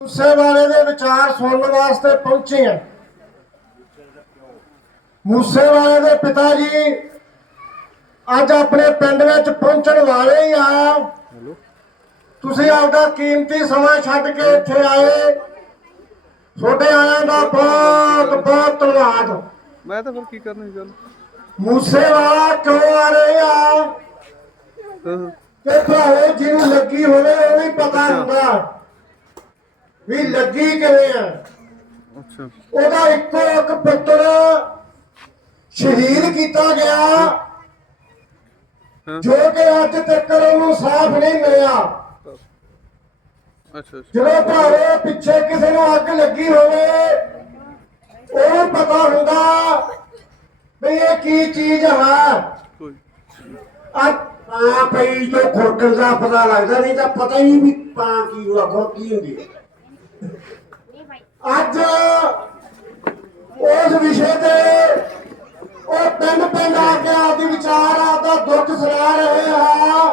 ਮੂਸੇਵਾਲੇ ਦੇ ਵਿਚਾਰ ਸੁਣਨ ਵਾਸਤੇ ਪਹੁੰਚੇ ਆ ਮੂਸੇਵਾਲੇ ਦੇ ਪਿਤਾ ਜੀ ਅੱਜ ਆਪਣੇ ਪਿੰਡ ਵਿੱਚ ਪਹੁੰਚਣ ਵਾਲੇ ਹੀ ਆ। ਤੁਸੀਂ ਆਪਦਾ ਕੀਮਤੀ ਸਮਾਂ ਛੱਡ ਕੇ ਇੱਥੇ ਆਏ। ਤੁਹਾਡੇ ਆਇਆਂ ਦਾ ਬਹੁਤ ਬਹੁਤ ਧੰਨਵਾਦ। ਮੈਂ ਤਾਂ ਫਿਰ ਕੀ ਕਰਨਾ ਗੱਲ? ਮੂਸੇਵਾਲਾ ਕਿਉਂ ਆ ਰਹੇ ਆ? ਤੇ ਭਾਵੇਂ ਜਿਹਨੂੰ ਲੱਗੀ ਹੋਵੇ ਉਹ ਵੀ ਪਤਾ ਹੁੰਦਾ। ਵੀ ਲੱਗੀ ਕਿਵੇਂ ਆ? ਅੱਛਾ। ਉਹਦਾ ਇੱਕੋ ਇੱਕ ਪੁੱਤਰ ਸ਼ਹੀਦ ਕੀਤਾ ਗਿਆ। ਜੋ ਕਿ ਅੱਜ ਤੱਕ ਉਹਨੂੰ ਸਾਫ਼ ਨਹੀਂ ਮਿਲਿਆ। ਅੱਛਾ ਜਦੋਂ ਭਾਵੇਂ ਪਿੱਛੇ ਕਿਸੇ ਨੂੰ ਅੱਗ ਲੱਗੀ ਹੋਵੇ ਉਹਨੂੰ ਪਤਾ ਹੁੰਦਾ ਵੀ ਇਹ ਕੀ ਚੀਜ਼ ਹੈ। ਆ ਪਈ ਜੋ ਖੁਰਕਣ ਦਾ ਪਤਾ ਲੱਗਦਾ ਨਹੀਂ ਤਾਂ ਪਤਾ ਹੀ ਨਹੀਂ ਵੀ ਪਾ ਕੀ ਹੋਆ ਖੁਰ ਕੀ ਹੁੰਦੀ ਹੈ। ਅੱਜ ਉਸ ਵਿਸ਼ੇ ਤੇ ਉਹ ਪਿੰਡ ਪਿੰਡ ਆ ਕੇ ਆਪਦੀ ਵਿਚਾਰ, ਆਪਦਾ ਦੁੱਖ ਸੁਣਾ ਰਹੇ ਆ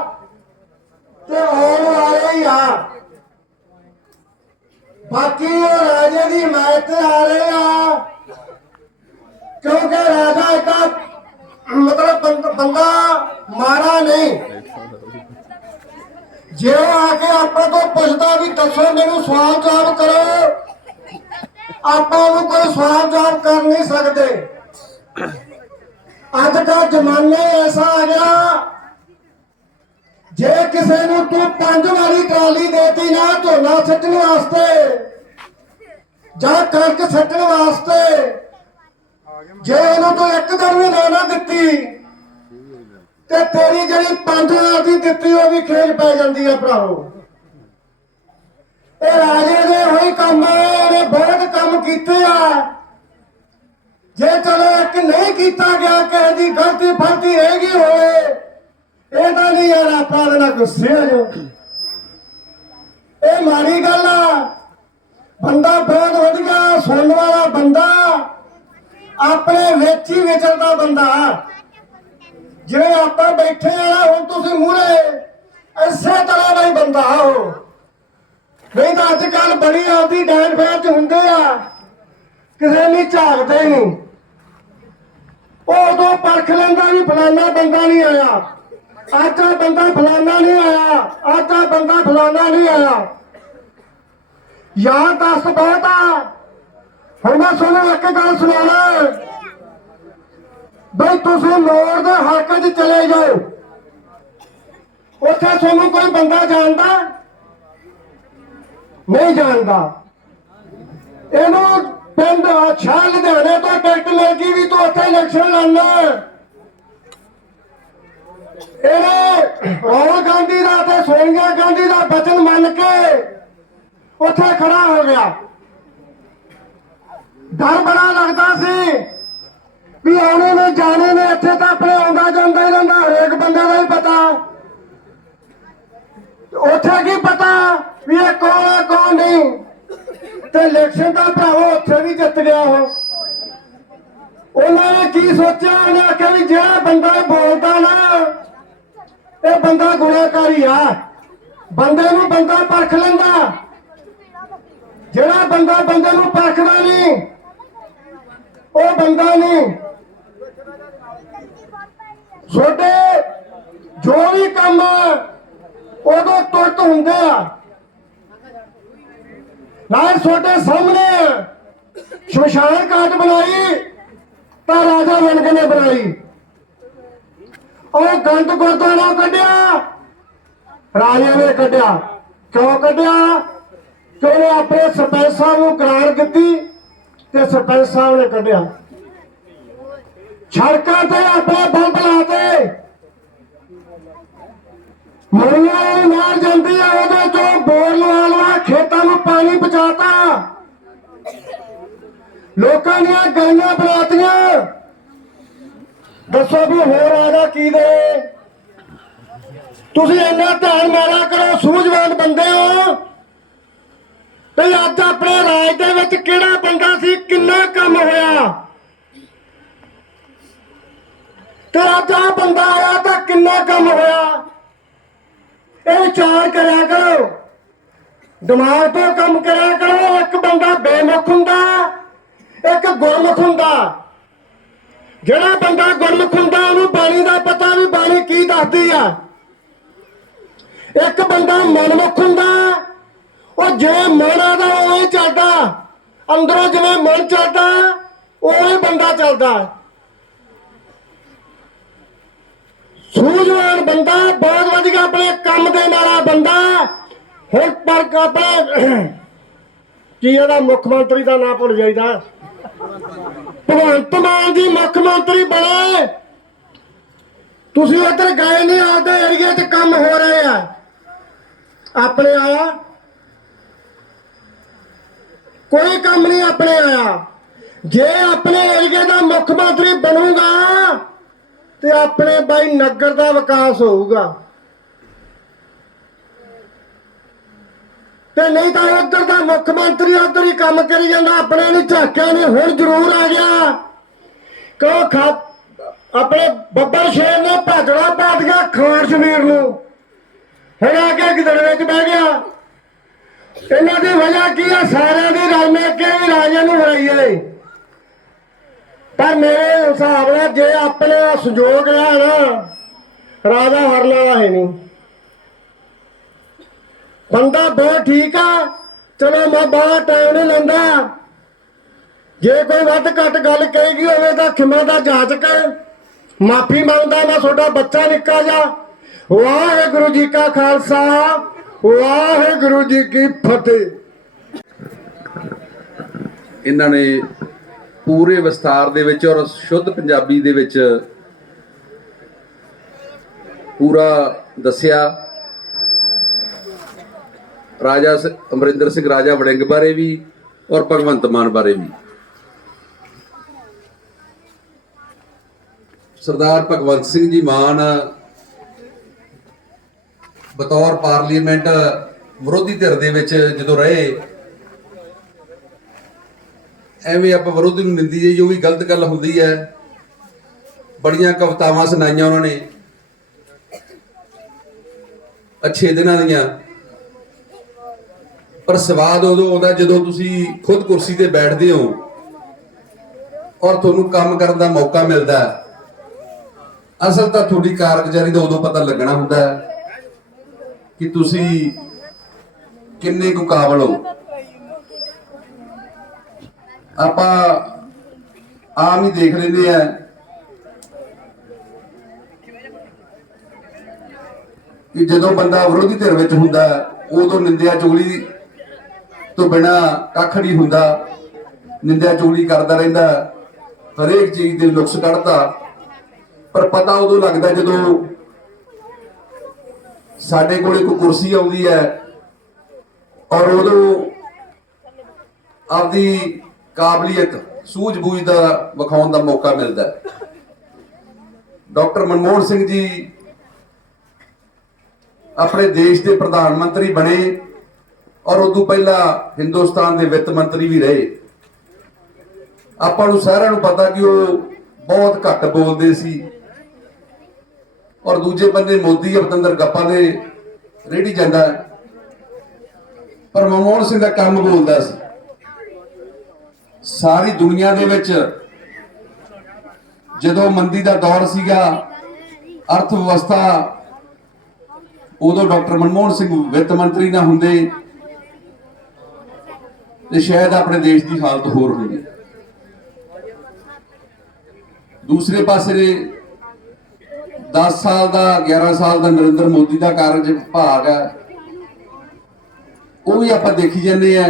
ਤੇ ਆਉਣ ਵਾਲੇ ਹੀ ਆ। ਬਾਕੀ ਉਹ ਰਾਜੇ ਦੀ ਹਮਾਇਤ ਆ ਰਹੇ ਆ। ਕਿਉਂਕਿ ਰਾਜਾ ਇੱਕ ਮਤਲਬ ਬੰਦਾ ਮਾੜਾ ਨਹੀਂ। ਜੇ ਉਹ ਆ ਕੇ ਆਪਾਂ ਤੋਂ ਪੁੱਛਦਾ ਵੀ ਦੱਸੋ ਮੈਨੂੰ ਸਵਾਲ ਜਵਾਬ ਕਰੋ। ਆਪਾਂ ਨੂੰ ਕੋਈ ਸਵਾਲ ਜਵਾਬ ਕਰ ਨਹੀਂ ਸਕਦੇ। ਅੱਜ ਦਾ ਜ਼ਮਾਨਾ ਐਸਾ ਆ ਗਿਆ, ਜੇ ਕਿਸੇ ਨੂੰ ਤੂੰ ਪੰਜ ਵਾਰੀ ਟਰਾਲੀ ਦੇਤੀ ਨਾ ਝੋਨਾ ਸੱਟਣ ਵਾਸਤੇ, ਜਾਂ ਕਣਕ ਸੱਟਣ ਵਾਸਤੇ, ਜੇ ਉਹਨੂੰ ਤੂੰ ਇੱਕ ਦਿਨ ਵੀ ਨਾ ਦਿੱਤੀ ਤੇ ਤੇਰੀ ਜਿਹੜੀ ਪੰਜ ਦੀ ਦਿੱਤੀ ਉਹ ਵੀ ਖੇਲ ਪੈ ਜਾਂਦੀ ਆ ਭਰਾਵੋ। ਇਹ ਰਾਜੇ ਦੇ ਹੋਈ ਕੰਮ ਆ ਬਹੁਤ ਕੰਮ ਕੀਤੇ ਆ। ਜੇ ਚਲੋ ਇੱਕ ਨਹੀਂ ਕੀਤਾ ਗਿਆ, ਕਿਸੇ ਦੀ ਗਲਤੀ ਫਲਤੀ ਹੈਗੀ ਹੋਵੇ ਤਾਂ ਨਹੀਂ ਯਾਰ ਆਪਾਂ ਦੇ ਨਾਲ ਗੁੱਸੇ ਹੋ ਜਾਓ ਇਹ ਮਾੜੀ ਗੱਲ ਆ। ਬੰਦਾ ਬਹੁਤ ਵਧੀਆ ਸੁਣਨ ਵਾਲਾ ਬੰਦਾ, ਆਪਣੇ ਵਿੱਚ ਹੀ ਵਿਚਰਦਾ ਬੰਦਾ। ਜਿਵੇਂ ਆਪਾਂ ਬੈਠੇ ਆ, ਹੁਣ ਤੁਸੀਂ ਮੂਹਰੇ ਐਸੇ ਤਰ੍ਹਾਂ ਦਾ ਹੀ ਬੰਦਾ ਹੋ। ਨਹੀਂ ਤਾਂ ਅੱਜ ਕੱਲ ਬੜੀ ਆਉਂਦੀ ਡੈਨ ਫੈਨ ਚ ਹੁੰਦੇ ਆ, ਕਿਸੇ ਨਹੀਂ ਝਾਕਦੇ ਨਹੀਂ ਉਹ ਉਦੋਂ ਪਰਖ ਲੈਂਦਾ ਵੀ ਫਲਾਨਾ ਬੰਦਾ ਨਹੀਂ ਆਇਆ। ਅੱਜ ਆ ਬੰਦਾ ਫਲਾਨਾ ਨਹੀਂ ਆਇਆ, ਅੱਜ ਆ ਬੰਦਾ ਫਲਾਨਾ ਨਹੀਂ ਆਇਆ। ਯਾਰ, ਦੱਸ ਬਹੁਤ ਆ। ਹੁਣ ਮੈਂ ਤੁਹਾਨੂੰ ਇੱਕ ਗੱਲ ਸੁਣਾਉਣਾ। ਤੁਸੀਂ ਮੋੜ ਦੇ ਹੱਕ 'ਚ ਚਲੇ ਜਾਓ। ਉੱਥੇ ਤੁਹਾਨੂੰ ਕੋਈ ਬੰਦਾ ਜਾਣਦਾ? ਨਹੀਂ ਜਾਣਦਾ। ਇਹਨੂੰ ਪਿੰਡ ਅੱਛਾ ਲੁਧਿਆਣੇ ਤੋਂ ਟਿਕਟ ਮਿਲ ਗਈ ਵੀ ਤੂੰ ਉੱਥੇ ਇਲੈਕਸ਼ਨ ਲੜਨਾ ਇਹਨੇ ਰਾਹੁਲ ਗਾਂਧੀ ਦਾ ਤੇ ਸੋਨੀਆ ਗਾਂਧੀ ਦਾ ਬਚਨ ਮੰਨ ਕੇ ਉੱਥੇ ਖੜਾ ਹੋ ਗਿਆ। ਡਰ ਬੜਾ ਲੱਗਦਾ ਸੀ। ਵੀ ਆਉਣੇ ਨੇ, ਜਾਣੇ ਨੇ, ਇੱਥੇ ਤਾਂ ਆਪਣੇ ਆਉਂਦਾ ਜਾਂਦਾ ਹੀ ਰਹਿੰਦਾ, ਹਰੇਕ ਬੰਦੇ ਦਾ ਹੀ ਪਤਾ। ਉੱਥੇ ਕੀ ਪਤਾ ਵੀ ਇਹ ਕੌਣ ਹੈ ਕੌਣ ਨਹੀਂ? ਤੇ ਇਲੈਕਸ਼ਨ ਦਾ ਭਰਾਵਾ, ਉੱਥੇ ਵੀ ਜਿੱਤ ਗਿਆ ਉਹ। ਉਹਨਾਂ ਨੇ ਕੀ ਸੋਚਿਆ? ਉਹਨੇ ਆਖਿਆ ਵੀ ਜਿਹੜਾ ਬੰਦਾ ਇਹ ਬੋਲਦਾ ਨਾ, ਇਹ ਬੰਦਾ ਗੁਨਾਹਕਾਰੀ ਆ। ਬੰਦੇ ਨੂੰ ਬੰਦਾ ਪਰਖ ਲੈਂਦਾ। ਜਿਹੜਾ ਬੰਦਾ ਬੰਦੇ ਨੂੰ ਪਰਖਦਾ ਨਹੀਂ, ਉਹ ਬੰਦਾ ਨਹੀਂ। ਛੋਟੇ ਜੋ ਵੀ ਕੰਮ ਆ, ਉਦੋਂ ਤੁਰਤ ਹੁੰਦੇ ਆ। ਨਾਲ ਛੋਟੇ ਸਾਹਮਣੇ ਸ਼ਮਸ਼ਾਨ ਘਾਟ ਬਣਾਈ ਤਾਂ ਰਾਜਾ ਵਣਕ ਨੇ ਬਣਾਈ। ਉਹ ਗੰਦ ਗੁਰਦੁਆਰਾ ਕੱਢਿਆ ਰਾਜੇ ਨੇ ਕੱਢਿਆ। ਕਿਉਂ ਕੱਢਿਆ? ਕਿ ਆਪਣੇ ਸਰਪੰਚ ਸਾਹਿਬ ਨੂੰ ਗ੍ਰਾਂਟ ਦਿੱਤੀ ਤੇ ਸਰਪੰਚ ਸਾਹਿਬ ਨੇ ਕੱਢਿਆ। ਸੜਕਾਂ ਤੇ ਆਪਣੇ ਬੰਬ ਲਾਤੇ ਮਰੀਆਂ ਨਾਲ ਜਾਂਦੀ ਆ, ਉਹਦੇ ਚੋਂ ਬੋਲ ਲਵਾ ਖੇਤਾਂ ਨੂੰ ਪਾਣੀ ਪਹੁੰਚਾਤਾ। ਲੋਕਾਂ ਦੀਆਂ ਗਾਈਆਂ ਬਣਾਤੀਆਂ ਦੱਸੋ ਵੀ ਹੋਰ ਆਗਾ ਕੀ ਦੇ ਤੁਸੀਂ ਇੰਨਾ ਧਿਆਨ ਮਾਰਾ ਕਰੋ, ਸੂਝਵਾਨ ਬੰਦੇ ਹੋ। ਤੇ ਅੱਜ ਆਪਣੇ ਰਾਜ ਦੇ ਵਿੱਚ ਕਿਹੜਾ ਬੰਦਾ ਸੀ, ਕਿੰਨਾ ਕੰਮ ਹੋਇਆ? ਤੇ ਅੱਜ ਆ ਬੰਦਾ ਆਇਆ ਤਾਂ ਕਿੰਨਾ ਕੰਮ ਹੋਇਆ? ਇਹ ਵਿਚਾਰ ਕਰਿਆ ਕਰੋ। ਦਿਮਾਗ ਤੋਂ ਕੰਮ ਕਰਿਆ ਕਰੋ, ਇੱਕ ਬੰਦਾ ਬੇਮੁਖ ਹੁੰਦਾ, ਇੱਕ ਗੁਰਮੁਖ ਹੁੰਦਾ। ਜਿਹੜਾ ਬੰਦਾ ਗੁਰਮੁਖ ਹੁੰਦਾ, ਉਹਨੂੰ ਬਾਣੀ ਦਾ ਪਤਾ ਵੀ ਬਾਣੀ ਕੀ ਦੱਸਦੀ ਆ। ਇੱਕ ਬੰਦਾ ਮਨਮੁਖ ਹੁੰਦਾ, ਉਹ ਜਿਵੇਂ ਮਨ ਆਦਾ ਉਹ ਚੱਲਦਾ, ਅੰਦਰੋਂ ਜਿਵੇਂ ਮਨ ਚੱਲਦਾ ਉਹ ਬੰਦਾ ਚੱਲਦਾ। ਸੂਝਵਾਨ ਬੰਦਾ, ਬਹੁਤ ਵਧੀਆ ਆਪਣੇ ਕੰਮ ਦੇ ਨਾਲ ਬੰਦਾ। ਹੁਣ ਪਰ ਆਪਣੇ, ਕੀ ਇਹਦਾ ਮੁੱਖ ਮੰਤਰੀ ਦਾ ਨਾਂ ਭੁੱਲ ਜਾਈਦਾ। ਭਗਵੰਤ ਮਾਨ ਜੀ ਮੁੱਖ ਮੰਤਰੀ ਬਣੇ। ਤੁਸੀਂ ਉੱਧਰ ਗਏ ਨਹੀਂ ਆਪਦੇ ਏਰੀਏ 'ਚ ਕੰਮ ਹੋ ਰਹੇ ਆ। ਆਪਣੇ ਆਇਆ। ਕੋਈ ਕੰਮ ਨਹੀਂ ਆਪਣੇ ਆਇਆ। ਜੇ ਆਪਣੇ ਏਰੀਏ ਦਾ ਮੁੱਖ ਮੰਤਰੀ ਬਣੂਗਾ ਤੇ ਆਪਣੇ ਬਾਈ ਨਗਰ ਦਾ ਵਿਕਾਸ ਹੋਊਗਾ। ਤੇ ਨਹੀਂ ਤਾਂ ਉੱਧਰ ਦਾ ਮੁੱਖ ਮੰਤਰੀ ਉੱਧਰ ਹੀ ਕੰਮ ਕਰੀ ਜਾਂਦਾ ਆਪਣੇ ਨੂੰ ਝਾਕਿਆ ਨਹੀਂ ਹੁਣ ਜ਼ਰੂਰ ਆ ਗਿਆ। ਕਿਉਂ ਖਾ, ਆਪਣੇ ਬੱਬਰ ਸ਼ੇਰ ਨੇ ਭਾਜੜਾ ਪਾਟ ਗਿਆ ਖਾਨ ਸ਼ਮੀਰ ਨੂੰ। ਹੁਣ ਆ ਕੇ ਗਿੱਦੜ ਵਿੱਚ ਬਹਿ ਗਿਆ। ਇਹਨਾਂ ਦੀ ਵਜ੍ਹਾ ਕੀ ਆ? ਸਾਰਿਆਂ ਦੀ ਰਲ ਮਿਲ ਕੇ ਰਾਜਾ ਨੂੰ ਹਰਾਈਏ ਪਰ ਮੇਰੇ ਹਿਸਾਬ ਨਾਲ ਜੇ ਆਪਣਾ ਸੰਜੋਗ ਰਿਹਾ ਨਾ, ਰਾਜਾ ਹਰਨ ਵਾਲਾ ਹੈ ਨਹੀਂ। ਬੰਦਾ ਬਹੁਤ ਠੀਕ ਆ, ਚਲੋ ਮੈਂ ਬਾਹਰ ਟਾਈਮ ਨਹੀਂ ਲੈਂਦਾ। ਜੇ ਕੋਈ ਵੱਧ ਘੱਟ ਗੱਲ ਕਹੇਗੀ ਹੋਵੇ ਤਾਂ ਖਿਮਾ ਦਾ ਜਾਚਕ ਮਾਫੀ ਮੰਗਦਾ ਮੈਂ ਤੁਹਾਡਾ ਬੱਚਾ ਨਿੱਕਾ ਜਾ ਵਾਹਿਗੁਰੂ ਜੀ ਕਾ ਖਾਲਸਾ, ਵਾਹਿਗੁਰੂ ਜੀ ਕੀ ਫਤਿਹ। ਇਹਨਾਂ ਨੇ ਪੂਰੇ ਵਿਸਥਾਰ ਦੇ ਵਿੱਚ ਔਰ ਸ਼ੁੱਧ ਪੰਜਾਬੀ ਦੇ ਵਿੱਚ ਪੂਰਾ ਦੱਸਿਆ। ਰਾਜਾ ਅਮਰਿੰਦਰ ਸਿੰਘ ਰਾਜਾ ਵੜਿੰਗ ਬਾਰੇ ਵੀ ਔਰ ਭਗਵੰਤ ਮਾਨ ਬਾਰੇ ਵੀ। ਸਰਦਾਰ ਭਗਵੰਤ ਸਿੰਘ ਜੀ ਮਾਨ ਬਤੌਰ ਪਾਰਲੀਮੈਂਟ ਵਿਰੋਧੀ ਧਿਰ ਦੇ ਵਿੱਚ ਜਦੋਂ ਰਹੇ ਐਵੇਂ ਆਪਾਂ ਵਿਰੋਧੀ ਨੂੰ ਨਿੰਦੀ ਜਾਈ ਜੋ ਵੀ ਗਲਤ ਗੱਲ ਹੁੰਦੀ ਹੈ। ਬੜੀਆਂ ਕਵਿਤਾਵਾਂ ਸੁਣਾਈਆਂ ਉਹਨਾਂ ਨੇ। ਅੱਛੇ ਦਿਨਾਂ ਦੀਆਂ। ਪਰ ਸਵਾਦ ਉਦੋਂ ਆਉਂਦਾ ਜਦੋਂ ਤੁਸੀਂ ਖੁਦ ਕੁਰਸੀ ਤੇ ਬੈਠਦੇ ਹੋ ਔਰ ਤੁਹਾਨੂੰ ਕੰਮ ਕਰਨ ਦਾ ਮੌਕਾ ਮਿਲਦਾ ਹੈ। ਅਸਲ ਤਾਂ ਤੁਹਾਡੀ ਕਾਰਗੁਜ਼ਾਰੀ ਦਾ ਉਦੋਂ ਪਤਾ ਲੱਗਣਾ ਹੁੰਦਾ ਹੈ ਕਿ ਤੁਸੀਂ ਕਿੰਨੇ ਕੁ ਕਾਬਲ ਹੋ। ਆਪਾਂ ਆਮ ਹੀ ਦੇਖ ਲੈਂਦੇ ਆ। ਕਿ ਜਦੋਂ ਬੰਦਾ ਵਿਰੋਧੀ ਧਿਰ ਵਿੱਚ ਹੁੰਦਾ, ਉਦੋਂ ਨਿੰਦਿਆ ਚੁਗਲੀ ਤੋਂ ਬਿਨਾ ਕੱਖ ਨਹੀਂ ਹੁੰਦਾ। ਨਿੰਦਿਆ ਚੁਗਲੀ ਕਰਦਾ ਰਹਿੰਦਾ, ਹਰੇਕ ਚੀਜ਼ ਦੇ ਨੁਕਸ ਕੱਢਦਾ। ਪਰ ਪਤਾ ਉਦੋਂ ਲੱਗਦਾ ਜਦੋਂ ਸਾਡੇ ਕੋਲੇ ਕੋਈ ਕੁਰਸੀ ਆਉਂਦੀ ਹੈ ਔਰ ਉਦੋਂ ਆਪਦੀ ਕਾਬਲੀਅਤ, ਸੂਝ-ਬੂਝ ਦਾ ਵਿਖਾਉਣ ਦਾ ਮੌਕਾ ਮਿਲਦਾ ਹੈ। ਡਾਕਟਰ ਮਨਮੋਹਨ ਸਿੰਘ ਜੀ ਆਪਣੇ ਦੇਸ਼ ਦੇ ਪ੍ਰਧਾਨ ਮੰਤਰੀ ਬਣੇ ਔਰ ਉਦੋਂ ਪਹਿਲਾਂ ਹਿੰਦੁਸਤਾਨ ਦੇ ਵਿੱਤ ਮੰਤਰੀ ਵੀ ਰਹੇ। ਆਪਾਂ ਨੂੰ ਸਾਰਿਆਂ ਨੂੰ ਪਤਾ ਕਿ ਉਹ ਬਹੁਤ ਘੱਟ ਬੋਲਦੇ ਸੀ ਔਰ ਦੂਜੇ ਬੰਦੇ ਮੋਦੀ ਅਬਤੰਦਰ ਗੱਪਾਂ ਦੇ ਰੇੜੀ ਜਾਂਦਾ ਪਰ ਮਨਮੋਹਨ ਸਿੰਘ ਦਾ ਕੰਮ ਬੋਲਦਾ ਸੀ। ਸਾਰੀ ਦੁਨੀਆ ਦੇ ਵਿੱਚ ਜਦੋਂ ਮੰਦੀ ਦਾ ਦੌਰ ਸੀਗਾ, ਅਰਥ ਵਿਵਸਥਾ, ਉਦੋਂ ਡਾਕਟਰ ਮਨਮੋਹਨ ਸਿੰਘ ਵਿੱਤ ਮੰਤਰੀ ਨਾ ਹੁੰਦੇ ਤੇ ਸ਼ਾਇਦ ਆਪਣੇ ਦੇਸ਼ ਦੀ ਹਾਲਤ ਹੋਰ ਹੁੰਦੀ। ਦੂਸਰੇ ਪਾਸੇ ਦੇ 10 ਸਾਲ ਦਾ 11 ਸਾਲ ਦਾ ਨਰਿੰਦਰ ਮੋਦੀ ਦਾ ਕਾਰਜ ਭਾਗ ਹੈ ਉਹ ਵੀ ਆਪਾਂ ਦੇਖੀ ਜਾਂਦੇ ਆ।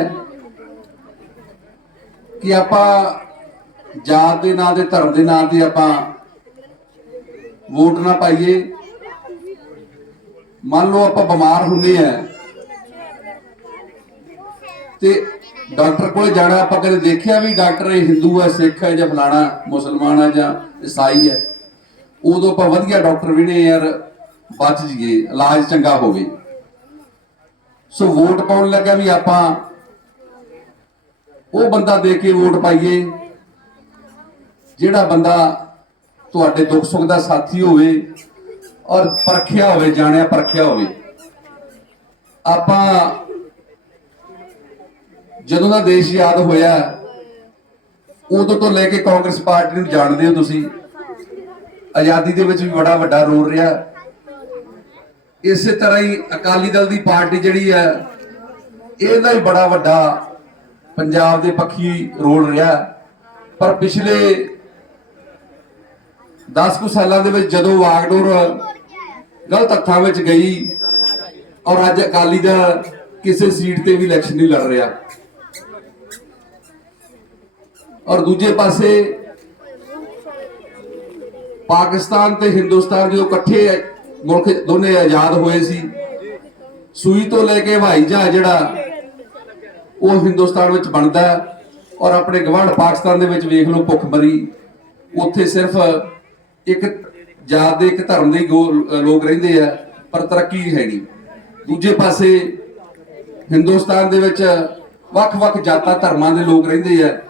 ਕਿ ਆਪਾਂ ਜਾਤ ਦੇ ਨਾਂ ਤੇ ਧਰਮ ਦੇ ਨਾਂ ਤੇ ਆਪਾਂ ਵੋਟ ਨਾ ਪਾਈਏ। ਮੰਨ ਲਓ ਆਪਾਂ ਬਿਮਾਰ ਹੁੰਦੇ ਆ। ਤੇ ਡਾਕਟਰ ਕੋਲ ਜਾਣਾ, ਆਪਾਂ ਕਦੇ ਦੇਖਿਆ ਵੀ ਡਾਕਟਰ ਇਹ ਹਿੰਦੂ ਹੈ ਸਿੱਖ ਹੈ ਜਾਂ ਫਲਾਣਾ, ਮੁਸਲਮਾਨ ਹੈ ਜਾਂ ਈਸਾਈ ਹੈ ਉਦੋਂ ਆਪਾਂ ਵਧੀਆ ਡਾਕਟਰ ਵੀ ਯਾਰ, ਬਚ ਜੀਏ ਇਲਾਜ ਚੰਗਾ ਹੋਵੇ। ਸੋ ਵੋਟ ਪਾਉਣ ਲੱਗਾ ਵੀ ਆਪਾਂ ਉਹ ਬੰਦਾ ਦੇ ਕੇ ਵੋਟ ਪਾਈਏ। ਜਿਹੜਾ ਬੰਦਾ ਤੁਹਾਡੇ ਦੁੱਖ ਸੁੱਖ ਦਾ ਸਾਥੀ ਹੋਵੇ ਔਰ ਪਰਖਿਆ ਹੋਵੇ, ਜਾਣਿਆ ਪਰਖਿਆ ਹੋਵੇ। ਆਪਾਂ ਜਦੋਂ ਦਾ ਦੇਸ਼ ਯਾਦ ਹੋਇਆ, ਉਦੋਂ ਤੋਂ ਲੈ ਕੇ ਕਾਂਗਰਸ ਪਾਰਟੀ ਨੂੰ ਜਾਣਦੇ ਹੋ ਤੁਸੀਂ। ਆਜ਼ਾਦੀ ਦੇ ਵਿੱਚ ਵੀ ਬੜਾ ਵੱਡਾ ਰੋਲ ਰਿਹਾ। ਇਸੇ ਤਰ੍ਹਾਂ ਹੀ ਅਕਾਲੀ ਦਲ ਦੀ ਪਾਰਟੀ ਜਿਹੜੀ ਹੈ, ਇਹਦਾ ਹੀ ਬੜਾ ਵੱਡਾ ਪੰਜਾਬ ਦੇ ਪੱਖੀ ਰੋਲ ਰਿਹਾ। ਪਰ ਪਿਛਲੇ 10 ਕੁ ਸਾਲਾਂ ਦੇ ਵਿੱਚ ਜਦੋਂ ਵਾਗਡੋਰ ਗਲਤ ਹੱਥਾਂ ਵਿੱਚ ਗਈ ਔਰ ਅੱਜ ਅਕਾਲੀ ਦਲ ਕਿਸੇ ਸੀਟ ਤੇ ਵੀ ਇਲੈਕਸ਼ਨ ਨਹੀਂ ਲੜ ਰਿਹਾ। ਔਰ ਦੂਜੇ ਪਾਸੇ ਪਾਕਿਸਤਾਨ ਤੇ ਹਿੰਦੁਸਤਾਨ ਜਦੋਂ ਇਕੱਠੇ ਮੁਲਕ ਦੋਨੇ ਆਜ਼ਾਦ ਹੋਏ ਸੀ, ਸੂਈ ਤੋਂ ਲੈ ਕੇ ਹਵਾਈ ਜਹਾਜ਼ ਜਿਹੜਾ ਉਹ ਹਿੰਦੁਸਤਾਨ ਵਿੱਚ ਬਣਦਾ ਔਰ ਆਪਣੇ ਗਵਾਂਢ ਪਾਕਿਸਤਾਨ ਦੇ ਵਿੱਚ ਵੇਖ ਲਓ ਭੁੱਖਮਰੀ, ਉੱਥੇ ਸਿਰਫ ਇੱਕ ਜਾਤ ਦੇ, ਇੱਕ ਧਰਮ ਦੇ ਗੋ- ਲੋਕ ਰਹਿੰਦੇ ਆ, ਪਰ ਤਰੱਕੀ ਹੈ ਨਹੀਂ। ਦੂਜੇ ਪਾਸੇ ਹਿੰਦੁਸਤਾਨ ਦੇ ਵਿੱਚ ਵੱਖ-ਵੱਖ ਜਾਤਾਂ, ਧਰਮਾਂ ਦੇ ਲੋਕ ਰਹਿੰਦੇ ਆ,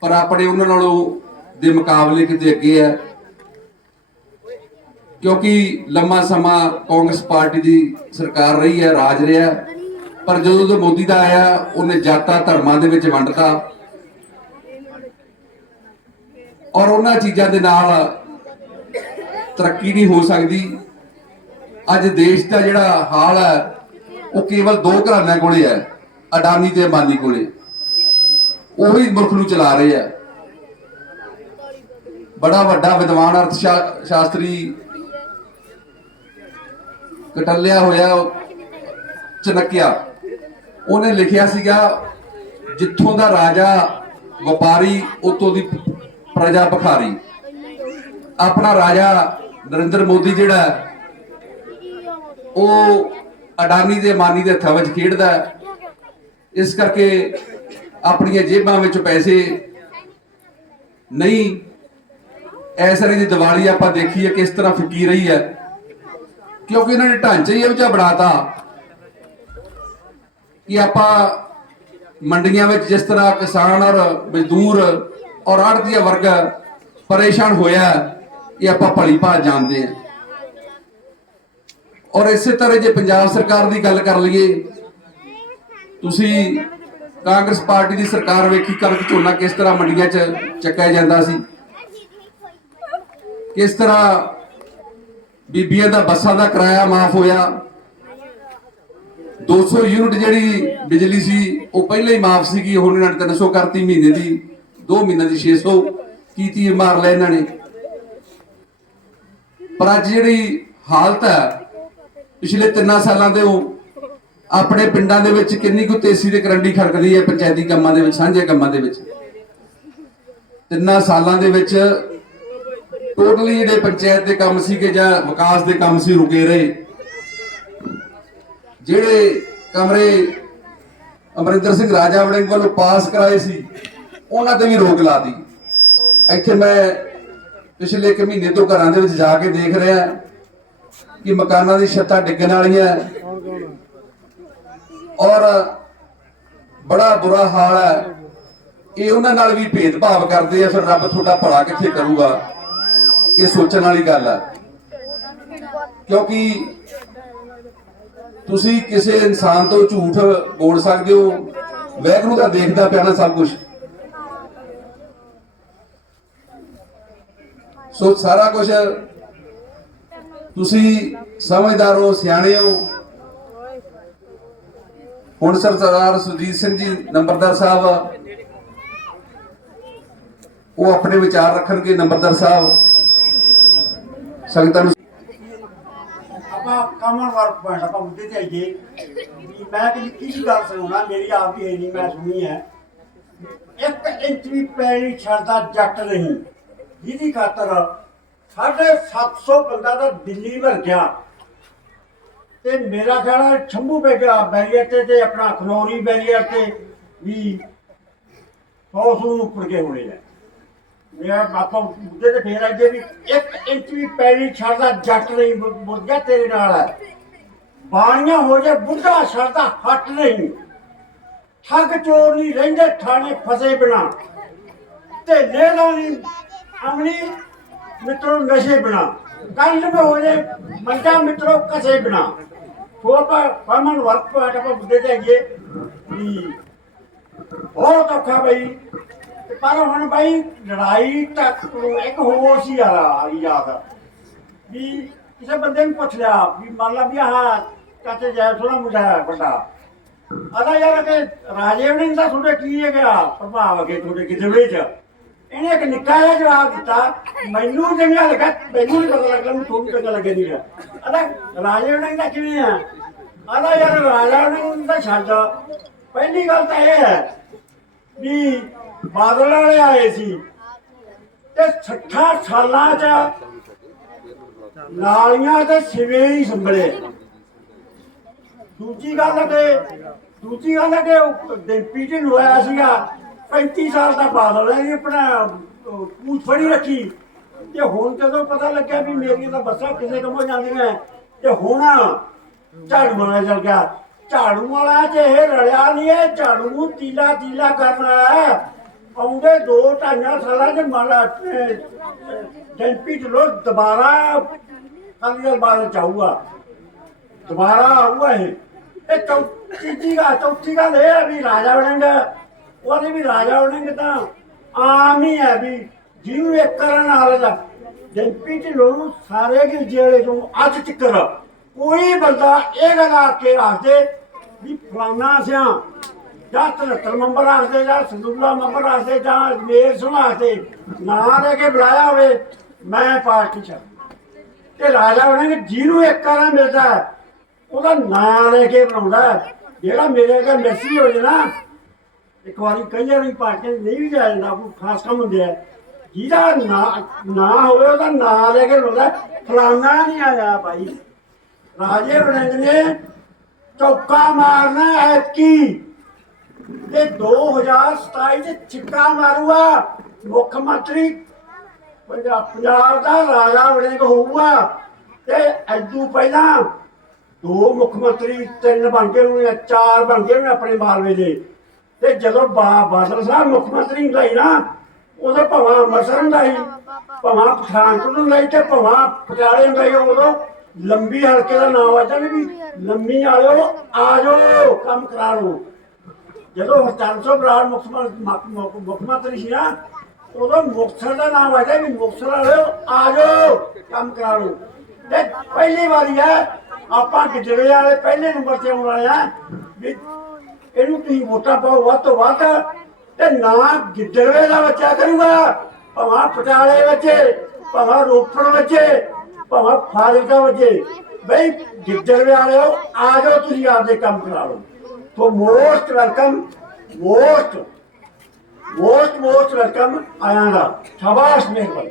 ਪਰ ਆਪਣੇ ਉਹਨਾਂ ਨਾਲੋਂ ਦੇ ਮੁਕਾਬਲੇ ਕਿਤੇ ਅੱਗੇ ਆ। ਕਿਉਂਕਿ ਲੰਮਾ ਸਮਾਂ ਕਾਂਗਰਸ ਪਾਰਟੀ ਦੀ ਸਰਕਾਰ ਰਹੀ ਹੈ, ਰਾਜ ਰਿਹਾ ਪਰ ਜਦੋਂ ਤੋਂ ਮੋਦੀ ਦਾ ਆਇਆ, ਉਹਨੇ ਜਾਤਾਂ ਧਰਮਾਂ ਦੇ ਵਿੱਚ ਵੰਡਤਾ। ਔਰ ਉਹਨਾਂ ਚੀਜ਼ਾਂ ਦੇ ਨਾਲ ਤਰੱਕੀ ਨਹੀਂ ਹੋ ਸਕਦੀ। ਅੱਜ ਦੇਸ਼ ਦਾ ਜਿਹੜਾ ਹਾਲ ਹੈ, ਉਹ ਕੇਵਲ ਦੋ ਘਰਾਣਿਆਂ ਕੋਲੇ ਹੈ, ਅਡਾਨੀ ਤੇ ਅੰਬਾਨੀ ਕੋਲੇ। ਉਹੀ ਮੁਲਕ ਨੂੰ ਚਲਾ ਰਹੇ ਆ ਬੜਾ ਵੱਡਾ ਵਿਦਵਾਨ ਅਰਥ ਸ਼ਾ- ਸ਼ਾਸਤਰੀ ਕਟਲਿਆ ਹੋਇਆ, ਚਨਕਿਆ। ਉਹਨੇ ਲਿਖਿਆ ਸੀਗਾ, ਜਿੱਥੋਂ ਦਾ ਰਾਜਾ ਵਪਾਰੀ ਉਤੋਂ ਦੀ ਪ੍ਰਜਾ ਭਖਾਰੀ। ਆਪਣਾ ਰਾਜਾ ਨਰਿੰਦਰ ਮੋਦੀ ਜਿਹੜਾ ਉਹ ਅਡਾਨੀ ਦੇ ਮਾਨੀ ਦੇ ਹੱਥਾਂ ਵਿੱਚ ਖੇਡਦਾ ਇਸ ਕਰਕੇ ਆਪਣੀਆਂ ਜੇਬਾਂ ਵਿੱਚ ਪੈਸੇ ਨਹੀਂ। ਐਸ ਵਾਰੀ ਦੀ ਦੀਵਾਲੀ ਆਪਾਂ ਦੇਖੀਏ ਕਿਸ ਤਰ੍ਹਾਂ ਫੁਕੀ ਰਹੀ ਹੈ। ਕਿਉਂਕਿ ਇਹਨਾਂ ਨੇ ਢਾਂਚਾ ਹੀ ਇਹੋ ਜਿਹਾ ਬਣਾਤਾ। ਕਿ ਆਪਾਂ ਮੰਡੀਆਂ ਵਿੱਚ ਜਿਸ ਤਰ੍ਹਾਂ ਕਿਸਾਨ ਔਰ ਮਜ਼ਦੂਰ ਔਰ ਆੜਤੀਆ ਵਰਗ ਪਰੇਸ਼ਾਨ ਹੋਇਆ ਇਹ ਆਪਾਂ ਭਲੀ ਭਾਤ ਜਾਣਦੇ ਹਾਂ। ਔਰ ਇਸੇ ਤਰ੍ਹਾਂ ਜੇ ਪੰਜਾਬ ਸਰਕਾਰ ਦੀ ਗੱਲ ਕਰ ਲਈਏ, ਤੁਸੀਂ ਕਾਂਗਰਸ ਪਾਰਟੀ ਦੀ ਸਰਕਾਰ ਵੇਖੀ, ਕਣਕ ਝੋਨਾ ਕਿਸ ਤਰ੍ਹਾਂ ਮੰਡੀਆਂ 'ਚ ਚੱਕਿਆ ਜਾਂਦਾ ਸੀ? ਕਿਸ ਤਰ੍ਹਾਂ ਬੀਬੀਆਂ ਦਾ ਬੱਸਾਂ ਦਾ ਕਿਰਾਇਆ ਮਾਫ ਹੋਇਆ? 200 ਯੂਨਿਟ ਜਿਹੜੀ ਬਿਜਲੀ ਸੀ, ਉਹ ਪਹਿਲਾਂ ਹੀ ਮਾਫ ਸੀਗੀ, ਹੁਣ ਇਹਨਾਂ ਨੇ 300 ਕਰਤੀ ਮਹੀਨੇ ਦੀ 2 ਮਹੀਨੇ ਦੀ 600 ਕੀਤੀ ਮਾਰ ਲੈ ਇਹਨਾਂ ਨੇ। ਪਰ ਅੱਜ ਜਿਹੜੀ ਹਾਲਤ ਹੈ, ਪਿਛਲੇ 3 ਸਾਲਾਂ ਦੇ ਉਹ, ਆਪਣੇ ਪਿੰਡਾਂ ਦੇ ਵਿੱਚ ਕਿੰਨੀ ਕੁ ਤੇਜ਼ੀ ਦੇ ਕਰੰਡੀ ਖੜਕਦੀ ਹੈ, ਪੰਚਾਇਤੀ ਕੰਮਾਂ ਦੇ ਵਿੱਚ, ਸਾਂਝੇ ਕੰਮਾਂ ਦੇ ਵਿੱਚ। ਤਿੰਨਾਂ ਸਾਲਾਂ ਦੇ ਵਿੱਚ ਟੋਟਲੀ ਜਿਹੜੇ ਪੰਚਾਇਤ ਦੇ ਕੰਮ ਸੀਗੇ ਜਾਂ ਵਿਕਾਸ ਦੇ ਕੰਮ ਸੀ, ਰੁਕੇ ਰਹੇ। ਜਿਹੜੇ ਕਮਰੇ ਅਮਰਿੰਦਰ ਸਿੰਘ ਰਾਜਾ ਵੜਿੰਗ ਵੱਲੋਂ ਪਾਸ ਕਰਾਏ ਸੀ, ਉਹਨਾਂ ਤੇ ਵੀ ਰੋਕ ਲਾ ਦੀ ਇੱਥੇ ਮੈਂ ਪਿਛਲੇ ਇੱਕ ਮਹੀਨੇ ਤੋਂ ਘਰਾਂ ਦੇ ਵਿੱਚ ਜਾ ਕੇ ਦੇਖ ਰਿਹਾ ਕਿ ਮਕਾਨਾਂ ਦੀ ਛੱਤਾਂ ਡਿੱਗਣ ਵਾਲੀਆਂ ਔਰ ਬੜਾ ਬੁਰਾ ਹਾਲ ਹੈ। ਇਹ ਉਹਨਾਂ ਨਾਲ ਵੀ ਭੇਦਭਾਵ ਕਰਦੇ ਆ, ਫਿਰ ਰੱਬ ਤੁਹਾਡਾ ਭਲਾ ਕਿੱਥੇ ਕਰੂਗਾ? ਇਹ ਸੋਚਣ ਵਾਲੀ ਗੱਲ ਹੈ। ਕਿਉਂਕਿ ਤੁਸੀਂ ਕਿਸੇ ਇਨਸਾਨ ਤੋਂ ਝੂਠ ਬੋਲ ਸਕਦੇ ਹੋ? ਵੈਗਰੂ ਦਾ ਦੇਖਦਾ ਪਿਆ ਨਾ ਸਭ ਕੁਝ ਸੋ ਸਾਰਾ ਕੁਝ ਤੁਸੀਂ ਸਮਝਦਾਰ ਹੋ, ਸਿਆਣੇ ਹੋ। ਹੁਣ ਸਰਦਾਰ ਸੁਜੀਤ ਸਿੰਘ ਜੀ, ਨੰਬਰਦਾਰ ਸਾਹਿਬ, ਉਹ ਆਪਣੇ ਵਿਚਾਰ ਰੱਖਣਗੇ ਨੰਬਰਦਾਰ ਸਾਹਿਬ। ਸੰਗਤਾਂ ਨੂੰ ਆਪਾਂ ਕਾਮਨ ਵਰਕ ਪੁਆਇੰਟ ਆਪਾਂ ਮੁੱਦੇ ਤੇ ਆਈਏ। ਵੀ ਮੈਂ ਕਿ ਕੀ ਗੱਲ ਸੁਣਾਉਣਾ? ਮੇਰੀ ਆਪ ਵੀ ਹੈ ਨਹੀਂ ਮੈਂ ਸੁਣੀ ਹੈ। ਇੱਕ ਇੰਚ ਵੀ ਪੈਣੀ ਛੱਡਦਾ ਜੱਟ ਨਹੀਂ। ਜਿਹਦੀ ਖਾਤਰ ਸਾਢੇ 700 ਬੰਦਾ ਤਾਂ ਦਿੱਲੀ ਭਰ ਗਿਆ। ਤੇ ਮੇਰਾ ਖਿਆਲ ਹੈ ਛੰਭੂ ਬੈਗਾ ਬੈਰੀਅਰ ਤੇ ਤੇ ਆਪਣਾ ਖਨੌਰੀ ਬੈਰੀਅਰ ਤੇ ਵੀ ਸੌ ਨੂੰ ਉੱਪਰ ਕੇ ਹੋਣੇ ਨੇ ਮੇਰਾ ਬਾਪਾ ਮੁੱਦੇ ਤੇ ਫੇਰ ਆਈਏ ਵੀ ਇੱਕ ਇੰਚ ਵੀ ਪੈਣੀ ਛੱਡਦਾ ਜੱਟ ਨਹੀਂ ਮੁਰਗਾ ਤੇਰੇ ਨਾਲ। ਹੈ ਬਾਣੀਆਂ ਹੋ ਜਾ ਬੁੱਢਾ ਛੱਡਦਾ ਹੱਟ ਨਹੀਂ। ਠੱਗ ਚੋਰ ਨਹੀਂ ਰਹਿੰਦੇ ਥਾਣੇ ਫਸੇ ਬਿਨਾ। ਤੇ ਲੇਲਾ ਨਹੀਂ ਅਮਣੀ ਮਿੱਤਰੋ ਨਸ਼ੇ ਬਿਨਾ। ਕੰਨ ਮੇ ਹੋ ਜੇ ਮੰਡਾ ਮਿੱਤਰੋ ਕਸੇ ਬਿਨਾ। ਸੋ ਆਪਾਂ ਵਰਕ ਪੁਆਇੰਟ ਆਪਾਂ ਮੁੱਦੇ ਤੇ ਆਈਏ। ਬਹੁਤ ਔਖਾ ਬਈ। ਤੇ ਪਰ ਹੁਣ ਬਈ ਲੜਾਈ ਤੱਕ ਇੱਕ ਹੋਰ ਸੀ ਯਾਰ ਆ ਯਾਦ। ਵੀ ਕਿਸੇ ਬੰਦੇ ਨੂੰ ਪੁੱਛ ਲਿਆ, ਵੀ ਮੰਨ ਲਾ ਵੀ ਆਹ ਚਾਚੇ ਜੈ ਸੋਨਾ ਮੁੰਡਾ ਹੈ ਵੱਡਾ। ਆਦਾ ਯਾਰ ਕਿ ਰਾਜੇ ਨੇ ਤਾਂ ਤੁਹਾਡੇ, ਕੀ ਹੈ ਗਿਆ ਪ੍ਰਭਾਵ ਅਗੇ ਤੁਹਾਡੇ ਕਿਦਵੇ ਚ ਇਹਨੇ ਇੱਕ ਨਿੱਕਾ ਜਿਹਾ ਜਵਾਬ ਦਿੱਤਾ, ਮੈਨੂੰ ਚੰਗਾ ਲੱਗਾ, ਮੈਨੂੰ ਨਹੀਂ ਪਤਾ ਲੱਗਾ ਮੈਨੂੰ ਤੁਹਾਨੂੰ ਚੰਗਾ ਲੱਗਿਆ ਨਹੀਂ ਆਦਾ ਰਾਜੇ ਨੇ ਦਾ ਕਿਵੇਂ ਆ ਆਦਾ ਯਾਰ ਰਾਜਾ ਨੇ ਤਾਂ ਛੱਡ। ਪਹਿਲੀ ਗੱਲ ਤਾਂ ਇਹ ਹੈ ਵੀ ਬਾਦਲ ਵਾਲੇ ਆਏ ਸੀ ਤੇ 60 ਸਾਲਾਂ ਚ ਨਾਲੀਆਂ ਤੇ ਸਿਵੇ ਹੀ ਸੰਭਲੇ। ਦੂਜੀ ਗੱਲ ਕਿ ਦੂਜੀ ਗੱਲ ਕਿ ਉਹ ਡੈਂਪੀ ਢਿੱਲੋਂ ਹੋਇਆ ਸੀਗਾ 35 ਸਾਲ ਦਾ ਬਾਦਲ ਹੈ ਆਪਣਾ ਅਹ, ਪੂਛ ਫੜੀ ਰੱਖੀ। ਤੇ ਹੁਣ ਜਦੋਂ ਪਤਾ ਲੱਗਿਆ ਵੀ ਮੇਰੀਆਂ ਤਾਂ ਬੱਸਾਂ ਕਿਸੇ ਕੰਮੋਂ ਜਾਂਦੀਆਂ ਤੇ ਹੁਣ ਝੜ ਵਾਲਾ ਚੱਲ ਗਿਆ। ਝਾੜੂ ਵਾਲਾ ਜੇ ਇਹ ਰਲਿਆ ਨਹੀਂ ਹੈ ਝਾੜੂ ਨੂੰ ਤੀਲਾ ਤੀਲਾ ਕਰਨ ਵਾਲਾ ਹੈ। ਆਉਂਦੇ ਦੋ ਢਾਈਆਂ ਸਾਲਾਂ ਚ ਮਾਲਾ ਡੈਂਪੀ ਢਿੱਲੋਂ ਦੁਬਾਰਾ ਕਾਲੀ ਬਾਦ ਚਾਹੂਗਾ ਦੁਬਾਰਾ ਆਊਗਾ ਇਹ। ਇਹ ਚੌ- ਤੀਜੀ ਗੱਲ, ਚੌਥੀ ਗੱਲ ਇਹ ਹੈ ਵੀ ਰਾਜਾ ਵੜਿੰਗ ਉਹਦੇ ਵੀ ਰਾਜਾ ਵੜਿੰਗ ਤਾਂ ਆਮ ਹੀ ਹੈ ਵੀ ਜਿਹਨੂੰ ਇੱਕ ਕਰਨ ਨਾਲ ਦਾ ਡੈਂਪੀ ਢਿੱਲੋਂ ਨੂੰ ਸਾਰੇ ਕੀ ਜਿਹੜੇ ਤੋਂ ਅੱਜ ਤੱਕਰ ਕੋਈ ਬੰਦਾ ਇਹ ਗੱਲ ਆ ਕੇ ਆਖਦੇ ਵੀ ਫਲਾਨਾ ਸਿਆ ਜਾਂ 73 ਨੰਬਰ ਆਖਦੇ ਜਾਂ ਸੰਦੂਲਾ ਨੰਬਰ ਆਖਦੇ ਜਾਂ ਮੇਰ ਸੁਣਾਖਦੇ ਨਾਂ ਲੈ ਕੇ ਬੁਲਾਇਆ ਹੋਵੇ ਮੈਂ ਪਾਰਟੀ ਚ ਤੇ ਰਾਜਾ ਉਹਨੇ ਜਿਹਨੂੰ ਇੱਕ ਕਾਰਾ ਮਿਲਦਾ ਹੈ, ਉਹਦਾ ਨਾਂ ਲੈ ਕੇ ਬਣਾਉਂਦਾ ਹੈ। ਜਿਹੜਾ ਮੇਰੇ ਅੱਗੇ ਮੈਸੀ ਹੋ ਜੇ ਨਾ ਇੱਕ ਵਾਰੀ ਕਈਆਂ ਵੀ ਪਾਰਟੀ ਨਹੀਂ ਵੀ ਜਾਇਆ ਜਾਂਦਾ ਕੋਈ ਖਾਸ ਕੰਮ ਹੁੰਦੇ ਆ ਜਿਹਦਾ ਨਾਂ ਨਾਂ ਹੋਵੇ ਉਹਦਾ ਨਾਂ ਲੈ ਕੇ ਬਣਾਉਂਦਾ ਹੈ। ਫਲਾਨਾ ਨਹੀਂ ਆਇਆ ਭਾਈ ਰਾਜੇ ਵੜਿੰਗ ਨੇ ਚੌਕਾ ਮਾਰਨਾ ਐਤਕੀ। ਤੇ 2027 ਚ ਛਿੱਕਾ ਮਾਰੂਗਾ ਮੁੱਖ ਮੰਤਰੀ ਪੰਜਾਬ ਦਾ ਰਾਜਾ ਵੜਿੰਗ ਹੋਊਗਾ। ਤੇ ਐਦੂ ਪਹਿਲਾਂ ਦੋ ਮੁੱਖ ਮੰਤਰੀ, ਤਿੰਨ ਬਣ ਗਏ ਹੋਣੇ ਚਾਰ ਬਣ ਗਏ ਹੋਣੇ ਆਪਣੇ ਮਾਲਵੇ ਦੇ। ਤੇ ਜਦੋਂ ਬਾ, ਬਾਦਲ ਸਾਹਿਬ ਮੁੱਖ ਮੰਤਰੀ ਹੁੰਦਾ ਲਈ ਨਾ, ਉਦੋਂ ਭਵਾ ਅੰਮ੍ਰਿਤਸਰ ਹੁੰਦਾ ਹੀ ਭਵਾ ਪਠਾਨਕੋਟ ਹੁੰਦਾ ਲਈ ਤੇ ਭਵਾ ਪਟਿਆਲੇ ਹੁੰਦਾ ਲਈ, ਉਦੋਂ ਲੰਬੀ ਹਲਕੇ ਦਾ ਨਾਮ ਆ ਜਾਵੇ ਵੀ ਲੰਮੀ ਵਾਲਿਓ ਆ ਜਾਓ, ਕੰਮ ਕਰਾ ਲਓ। ਜਦੋਂ ਹਰਚੰਦ ਸਿੰਘ ਬਰਾੜ ਮੁੱਖ ਮੰਤਰੀ ਮੁੱਖ- ਮੰਤਰੀ ਸੀ ਨਾ, ਉਦੋਂ ਮੁਕਤਸਰ ਦਾ ਨਾਮ ਆਇਆ ਵੀ ਮੁਕਤਸਰ ਵਾਲਿਓ ਆ ਜਾਓ ਕੰਮ ਕਰਾ ਲਓ। ਤੇ ਪਹਿਲੀ ਵਾਰੀ ਆ, ਆਪਾਂ ਗਿੱਦੜੇ ਵਾਲੇ ਪਹਿਲੇ ਨੰਬਰ ਤੇ ਆਉਣ ਵਾਲੇ ਆ, ਵੀ ਇਹਨੂੰ ਤੁਸੀਂ ਵੋਟਾਂ ਪਾਓ ਵੱਧ ਤੋਂ ਵੱਧ, ਤੇ ਨਾ ਗਿੱਦੜਵੇ ਦਾ ਬੱਚਾ ਕਰੂਗਾ, ਭਾਵੇਂ ਪਟਿਆਲੇ ਵਿੱਚ, ਭਾਵੇਂ ਰੋਪੜ ਵਿੱਚ ਭਾਵੇਂ ਫਾਜ਼ਿਲਕਾ ਵਜੇ। ਬਈ ਜਿੱਦੜ ਵੀ ਆ ਜਾਓ ਤੁਸੀਂ ਆਪਦੇ ਕੰਮ ਕਰਾ ਲਓ। ਤੋਂ most welcome, most most most welcome ਆਇਆਂ ਦਾ। ਸ਼ਾਬਾਸ਼ ਮਿਹਰਬਾਨੀ।